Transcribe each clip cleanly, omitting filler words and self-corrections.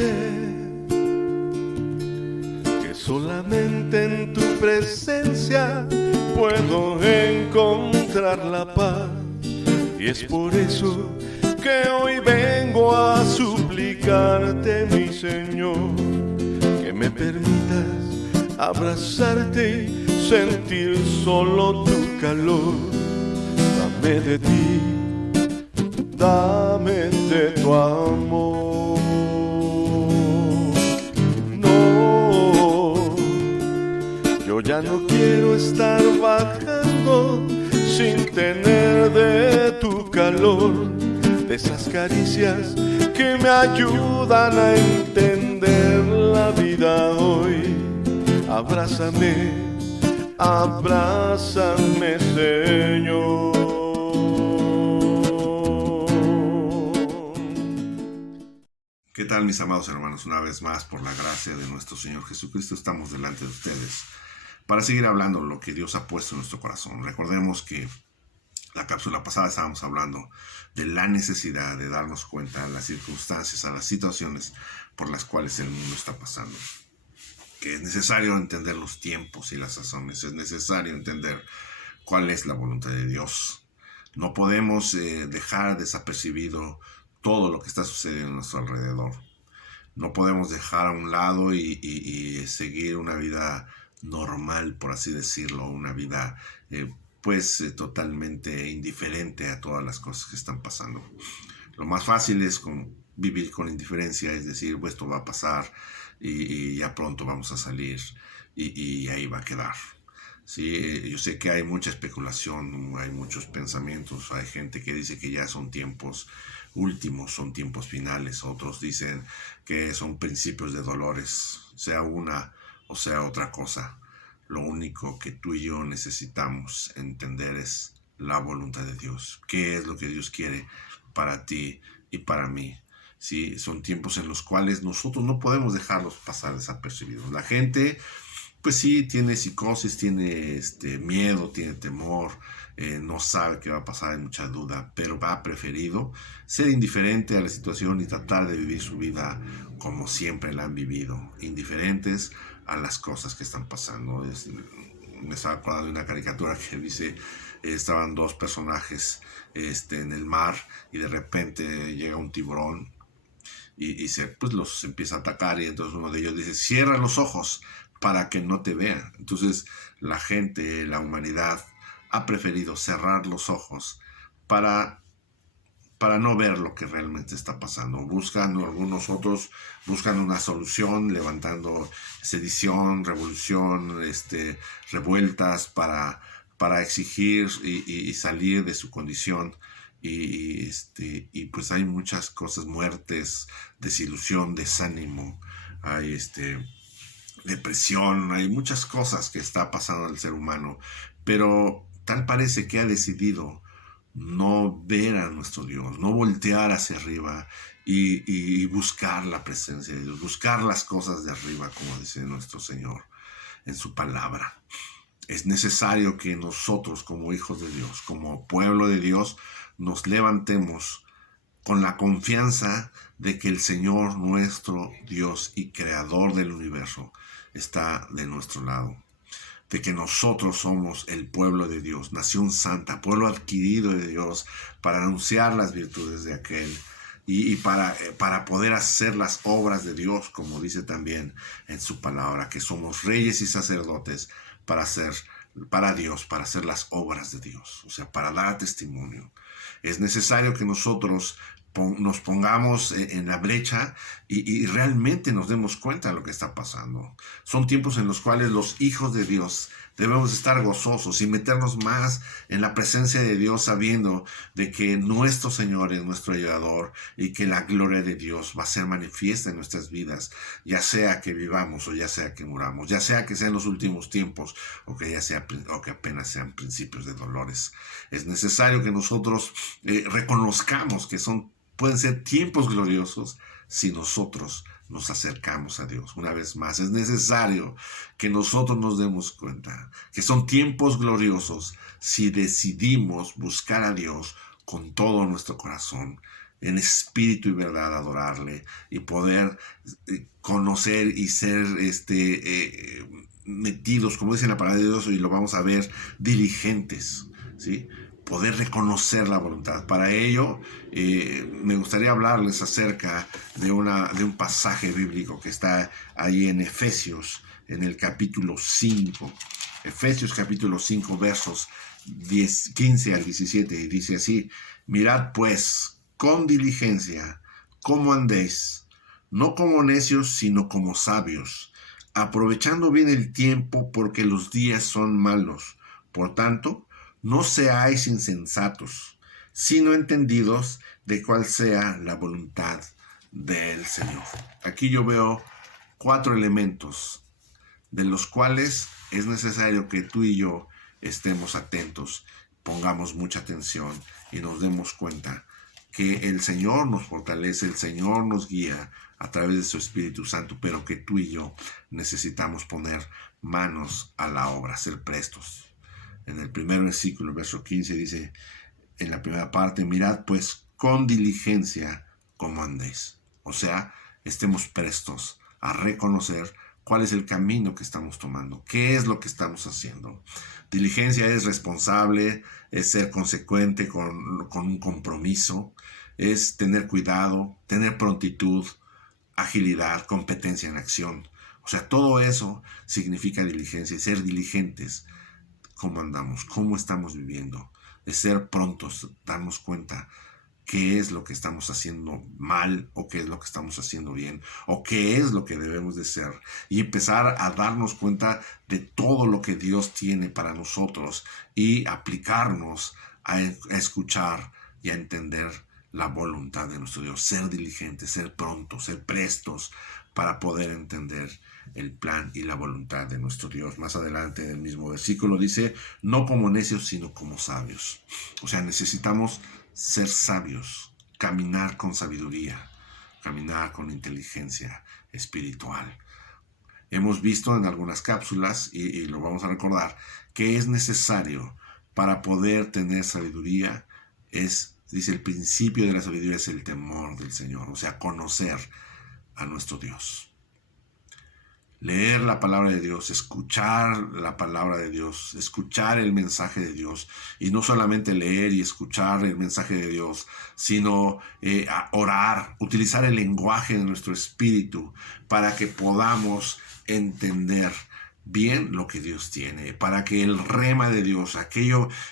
sé que solamente en tu presencia puedo encontrar la paz. Y es por eso que hoy vengo a suplicarte, mi Señor, que me permitas abrazarte y sentir solo tu calor. Dame de ti, dame de tu amor. No, yo ya no quiero estar bajando sin tener de tu calor, de esas caricias que me ayudan a entender la vida hoy. Abrázame, abrázame, Señor. ¿Qué tal, mis amados hermanos? Una vez más, por la gracia de nuestro Señor Jesucristo, estamos delante de ustedes para seguir hablando lo que Dios ha puesto en nuestro corazón. Recordemos que la cápsula pasada estábamos hablando de la necesidad de darnos cuenta de las circunstancias, a las situaciones por las cuales el mundo está pasando. Que es necesario entender los tiempos y las sazones, es necesario entender cuál es la voluntad de Dios. No podemos dejar desapercibido todo lo que está sucediendo a nuestro alrededor. No podemos dejar a un lado y seguir una vida normal, por así decirlo, una vida totalmente indiferente a todas las cosas que están pasando. Lo más fácil es vivir con indiferencia, es decir, pues esto va a pasar y ya pronto vamos a salir y ahí va a quedar. Sí, yo sé que hay mucha especulación, hay muchos pensamientos, hay gente que dice que ya son tiempos últimos, son tiempos finales, otros dicen que son principios de dolores, sea una o sea otra cosa. Lo único que tú y yo necesitamos entender es la voluntad de Dios. ¿Qué es lo que Dios quiere para ti y para mí? Sí, son tiempos en los cuales nosotros no podemos dejarlos pasar desapercibidos. La gente, pues sí, tiene psicosis, tiene miedo, tiene temor, no sabe qué va a pasar, hay mucha duda, pero ha preferido ser indiferente a la situación y tratar de vivir su vida como siempre la han vivido, indiferentes a las cosas que están pasando. Me estaba acordando de una caricatura que dice, estaban dos personajes en el mar y de repente llega un tiburón y los empieza a atacar, y entonces uno de ellos dice, cierra los ojos para que no te vean. Entonces la gente, la humanidad, ha preferido cerrar los ojos para no ver lo que realmente está pasando. Algunos otros buscan una solución, levantando sedición, revolución, revueltas para exigir y salir de su condición. Y pues hay muchas cosas, muertes, desilusión, desánimo, hay depresión, hay muchas cosas que está pasando al ser humano, pero tal parece que ha decidido no ver a nuestro Dios, no voltear hacia arriba y buscar la presencia de Dios, buscar las cosas de arriba, como dice nuestro Señor en su palabra. Es necesario que nosotros, como hijos de Dios, como pueblo de Dios, nos levantemos con la confianza de que el Señor, nuestro Dios y Creador del universo, está de nuestro lado. De que nosotros somos el pueblo de Dios, nación santa, pueblo adquirido de Dios, para anunciar las virtudes de aquel y para poder hacer las obras de Dios, como dice también en su palabra, que somos reyes y sacerdotes para Dios, para hacer las obras de Dios, o sea, para dar testimonio. Es necesario que nosotros nos pongamos en la brecha y realmente nos demos cuenta de lo que está pasando. Son tiempos en los cuales los hijos de Dios debemos estar gozosos y meternos más en la presencia de Dios, sabiendo de que nuestro Señor es nuestro ayudador y que la gloria de Dios va a ser manifiesta en nuestras vidas, ya sea que vivamos o ya sea que muramos, ya sea que sean los últimos tiempos o que apenas sean principios de dolores. Es necesario que nosotros reconozcamos que pueden ser tiempos gloriosos si nosotros nos acercamos a Dios. Una vez más, es necesario que nosotros nos demos cuenta que son tiempos gloriosos si decidimos buscar a Dios con todo nuestro corazón en espíritu y verdad adorarle y poder conocer y ser metidos, como dice la palabra de Dios, y lo vamos a ver, diligentes, ¿sí? Poder reconocer la voluntad. Para ello, me gustaría hablarles acerca de un pasaje bíblico que está ahí en Efesios, en el capítulo 5. Efesios capítulo 5, versos 15 al 17, y dice así: mirad pues con diligencia cómo andéis, no como necios, sino como sabios, aprovechando bien el tiempo, porque los días son malos. Por tanto, no seáis insensatos, sino entendidos de cuál sea la voluntad del Señor. Aquí yo veo 4 elementos de los cuales es necesario que tú y yo estemos atentos, pongamos mucha atención y nos demos cuenta que el Señor nos fortalece, el Señor nos guía a través de su Espíritu Santo, pero que tú y yo necesitamos poner manos a la obra, ser prestos. En el primer versículo, verso 15, dice en la primera parte: mirad pues con diligencia cómo andéis. O sea, estemos prestos a reconocer cuál es el camino que estamos tomando, qué es lo que estamos haciendo. Diligencia es responsable, es ser consecuente con un compromiso, es tener cuidado, tener prontitud, agilidad, competencia en acción. O sea, todo eso significa diligencia, y ser diligentes. ¿Cómo andamos? ¿Cómo estamos viviendo? De ser prontos, darnos cuenta qué es lo que estamos haciendo mal, o qué es lo que estamos haciendo bien, o qué es lo que debemos de ser, y empezar a darnos cuenta de todo lo que Dios tiene para nosotros y aplicarnos a escuchar y a entender la voluntad de nuestro Dios. Ser diligentes, ser prontos, ser prestos para poder entender el plan y la voluntad de nuestro Dios. Más adelante en el mismo versículo dice: no como necios, sino como sabios. O sea, necesitamos ser sabios, caminar con sabiduría, caminar con inteligencia espiritual. Hemos visto en algunas cápsulas, y lo vamos a recordar, que es necesario para poder tener sabiduría. Dice, el principio de la sabiduría es el temor del Señor, o sea, conocer a nuestro Dios. Leer la palabra de Dios, escuchar la palabra de Dios, escuchar el mensaje de Dios, y no solamente leer y escuchar el mensaje de Dios, sino orar, utilizar el lenguaje de nuestro espíritu para que podamos entender bien lo que Dios tiene, para que el rema de Dios,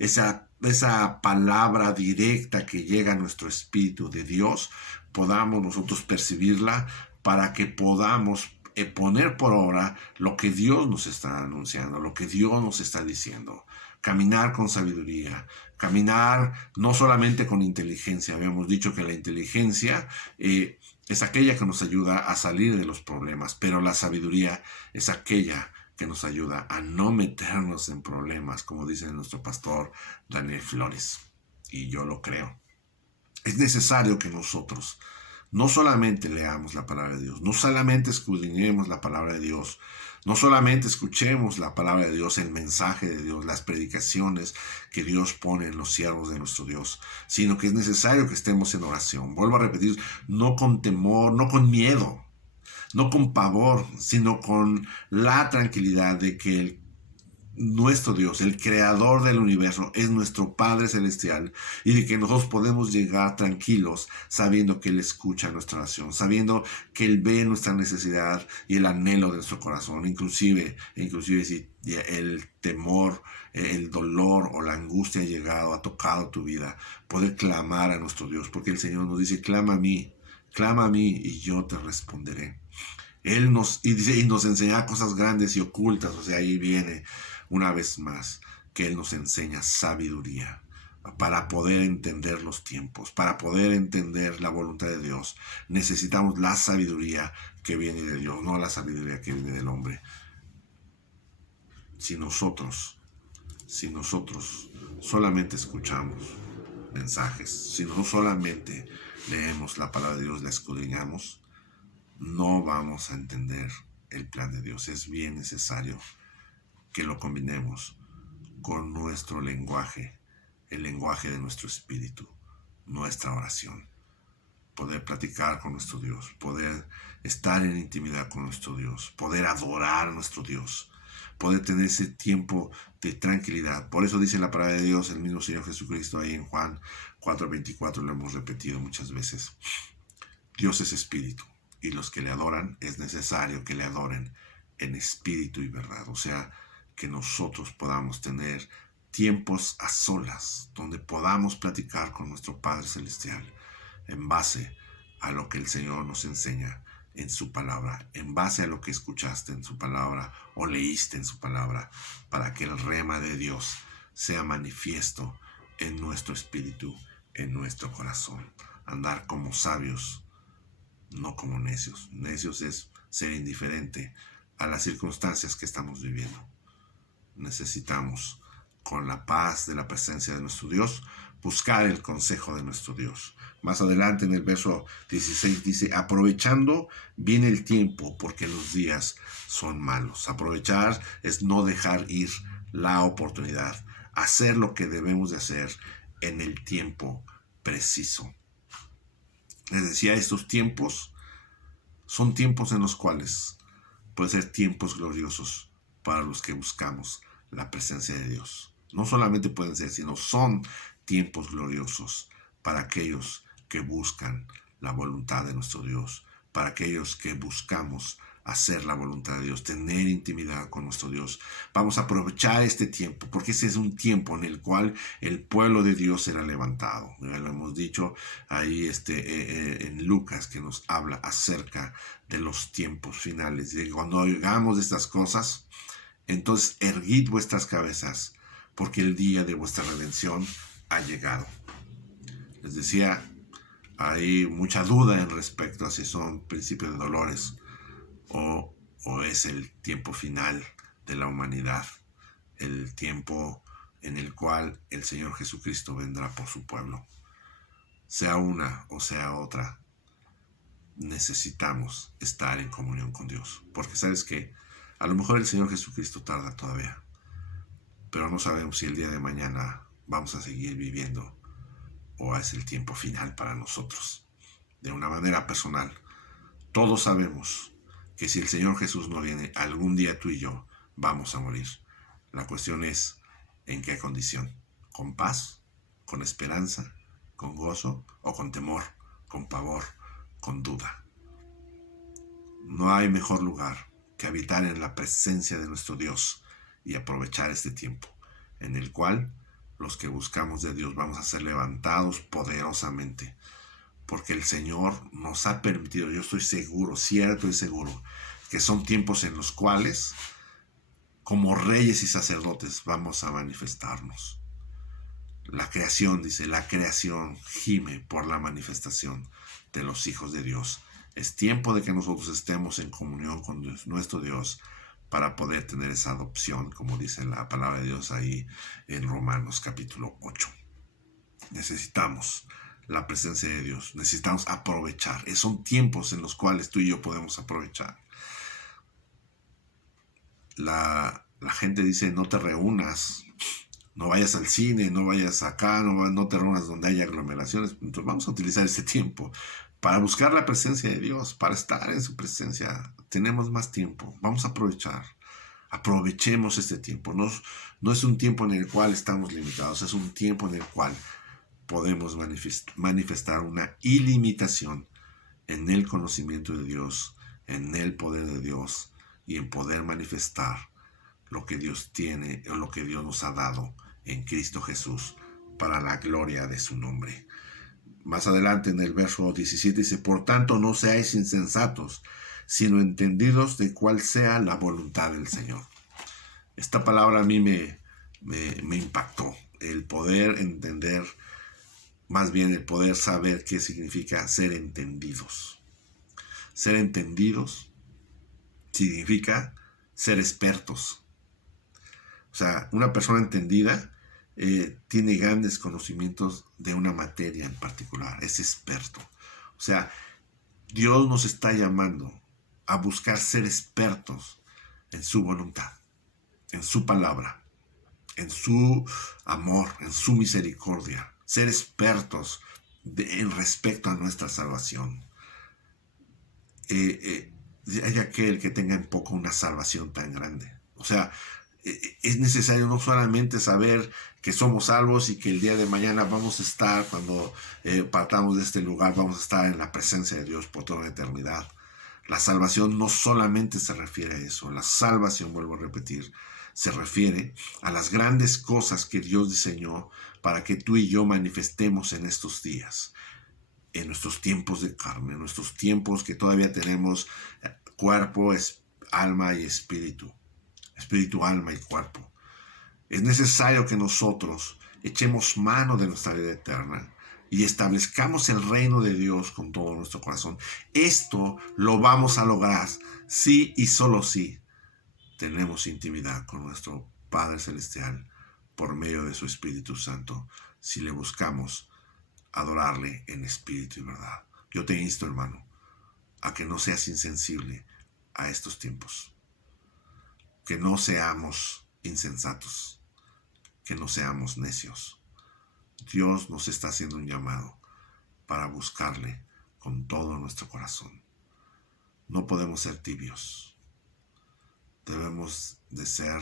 esa palabra directa que llega a nuestro espíritu de Dios, podamos nosotros percibirla, para que podamos poner por obra lo que Dios nos está anunciando, lo que Dios nos está diciendo. Caminar con sabiduría, caminar no solamente con inteligencia. Habíamos dicho que la inteligencia es aquella que nos ayuda a salir de los problemas, pero la sabiduría es aquella que nos ayuda a no meternos en problemas, como dice nuestro pastor Daniel Flores, y yo lo creo. Es necesario que nosotros no solamente leamos la palabra de Dios, no solamente escudriñemos la palabra de Dios, no solamente escuchemos la palabra de Dios, el mensaje de Dios, las predicaciones que Dios pone en los siervos de nuestro Dios, sino que es necesario que estemos en oración. Vuelvo a repetir, no con temor, no con miedo, no con pavor, sino con la tranquilidad de que nuestro Dios, el creador del universo, es nuestro Padre Celestial, y de que nosotros podemos llegar tranquilos sabiendo que Él escucha nuestra oración, sabiendo que Él ve nuestra necesidad y el anhelo de nuestro corazón, inclusive si el temor, el dolor o la angustia ha llegado, ha tocado tu vida, poder clamar a nuestro Dios, porque el Señor nos dice: clama a mí y yo te responderé. Él nos enseña cosas grandes y ocultas. O sea, ahí viene una vez más que Él nos enseña sabiduría para poder entender los tiempos, para poder entender la voluntad de Dios. Necesitamos la sabiduría que viene de Dios, no la sabiduría que viene del hombre. Si nosotros solamente escuchamos mensajes, si no solamente leemos la palabra de Dios, la escudriñamos, no vamos a entender el plan de Dios. Es bien necesario que lo combinemos con nuestro lenguaje, el lenguaje de nuestro espíritu, nuestra oración. poder platicar con nuestro Dios, poder estar en intimidad con nuestro Dios, poder adorar a nuestro Dios, poder tener ese tiempo de tranquilidad. Por eso dice la palabra de Dios, el mismo Señor Jesucristo ahí en Juan 4:24, lo hemos repetido muchas veces. Dios es espíritu, y los que le adoran es necesario que le adoren en espíritu y verdad. O sea, que nosotros podamos tener tiempos a solas, donde podamos platicar con nuestro Padre Celestial en base a lo que el Señor nos enseña en su palabra, en base a lo que escuchaste en su palabra o leíste en su palabra, para que el rema de Dios sea manifiesto en nuestro espíritu, en nuestro corazón. Andar como sabios, no como necios. Necios es ser indiferente a las circunstancias que estamos viviendo. Necesitamos, con la paz de la presencia de nuestro Dios, buscar el consejo de nuestro Dios. Más adelante en el verso 16 dice, aprovechando bien el tiempo, porque los días son malos. Aprovechar es no dejar ir la oportunidad, hacer lo que debemos de hacer en el tiempo preciso. Les decía, estos tiempos son tiempos en los cuales pueden ser tiempos gloriosos para los que buscamos la presencia de Dios. No solamente pueden ser, sino son tiempos gloriosos para aquellos que buscan la voluntad de nuestro Dios, para aquellos que buscamos hacer la voluntad de Dios, tener intimidad con nuestro Dios. Vamos a aprovechar este tiempo, porque ese es un tiempo en el cual el pueblo de Dios será levantado. Ya lo hemos dicho ahí en Lucas, que nos habla acerca de los tiempos finales. Y cuando oigamos estas cosas, entonces erguid vuestras cabezas, porque el día de vuestra redención ha llegado. Les decía, hay mucha duda en respecto a si son principios de dolores o es el tiempo final de la humanidad, el tiempo en el cual el Señor Jesucristo vendrá por su pueblo. Sea una o sea otra, necesitamos estar en comunión con Dios, porque sabes que a lo mejor el Señor Jesucristo tarda todavía, pero no sabemos si el día de mañana vamos a seguir viviendo o es el tiempo final para nosotros. De una manera personal, todos sabemos que si el Señor Jesús no viene, algún día tú y yo vamos a morir. La cuestión es en qué condición, con paz, con esperanza, con gozo o con temor, con pavor, con duda. No hay mejor lugar que habitar en la presencia de nuestro Dios y aprovechar este tiempo en el cual los que buscamos de Dios vamos a ser levantados poderosamente, porque el Señor nos ha permitido, yo estoy seguro, cierto y seguro, que son tiempos en los cuales, como reyes y sacerdotes, vamos a manifestarnos. La creación, dice, la creación gime por la manifestación de los hijos de Dios. Es tiempo de que nosotros estemos en comunión con nuestro Dios para poder tener esa adopción, como dice la palabra de Dios ahí en Romanos capítulo 8. Necesitamos la presencia de Dios, necesitamos aprovechar. Son tiempos en los cuales tú y yo podemos aprovechar. La gente dice, no te reúnas, no vayas al cine, no vayas acá, no te reúnas donde haya aglomeraciones. Entonces vamos a utilizar este tiempo para buscar la presencia de Dios, para estar en su presencia. Tenemos más tiempo, vamos a aprovechar. Aprovechemos este tiempo. No es un tiempo en el cual estamos limitados, es un tiempo en el cual podemos manifestar una ilimitación en el conocimiento de Dios, en el poder de Dios y en poder manifestar lo que Dios tiene o lo que Dios nos ha dado en Cristo Jesús para la gloria de su nombre. Más adelante en el verso 17 dice, por tanto no seáis insensatos, sino entendidos de cuál sea la voluntad del Señor. Esta palabra a mí me impactó, el poder entender, más bien el poder saber qué significa ser entendidos. Ser entendidos significa ser expertos. O sea, una persona entendida tiene grandes conocimientos de una materia en particular, es experto. O sea, Dios nos está llamando a buscar ser expertos en su voluntad, en su palabra, en su amor, en su misericordia. Ser expertos en respecto a nuestra salvación. Hay aquel que tenga en poco una salvación tan grande. O sea, es necesario no solamente saber que somos salvos y que el día de mañana vamos a estar, cuando partamos de este lugar, vamos a estar en la presencia de Dios por toda la eternidad. La salvación no solamente se refiere a eso. La salvación, vuelvo a repetir, se refiere a las grandes cosas que Dios diseñó para que tú y yo manifestemos en estos días, en nuestros tiempos de carne, en nuestros tiempos que todavía tenemos cuerpo, alma y espíritu. Espíritu, alma y cuerpo. Es necesario que nosotros echemos mano de nuestra vida eterna y establezcamos el reino de Dios con todo nuestro corazón. Esto lo vamos a lograr si y solo si tenemos intimidad con nuestro Padre Celestial por medio de su Espíritu Santo, si le buscamos adorarle en espíritu y verdad. Yo te insto, hermano, a que no seas insensible a estos tiempos, que no seamos insensatos, que no seamos necios. Dios nos está haciendo un llamado para buscarle con todo nuestro corazón. No podemos ser tibios. Debemos de ser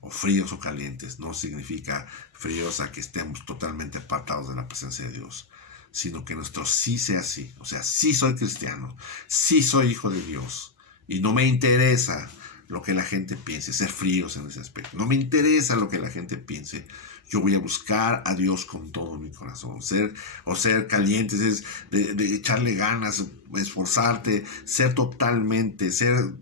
o fríos o calientes. No significa fríos a que estemos totalmente apartados de la presencia de Dios, sino que nuestro sí sea sí. O sea, sí soy cristiano, sí soy hijo de Dios y no me interesa lo que la gente piense, ser fríos en ese aspecto. No me interesa lo que la gente piense. Yo voy a buscar a Dios con todo mi corazón. Ser calientes es de echarle ganas, esforzarte, ser totalmente, ser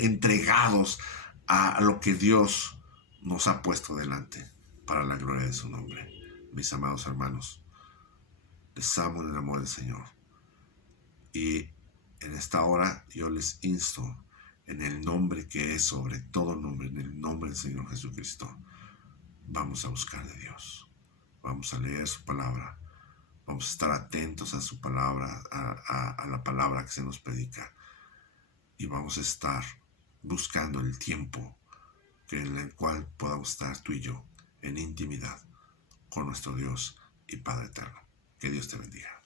entregados a lo que Dios nos ha puesto delante para la gloria de su nombre. Mis amados hermanos, les amo en el amor del Señor. Y en esta hora yo les insto, en el nombre que es sobre todo nombre, en el nombre del Señor Jesucristo, vamos a buscar de Dios. Vamos a leer su palabra. Vamos a estar atentos a su palabra, a la palabra que se nos predica. Y vamos a estar buscando el tiempo en el cual podamos estar tú y yo en intimidad con nuestro Dios y Padre eterno. Que Dios te bendiga.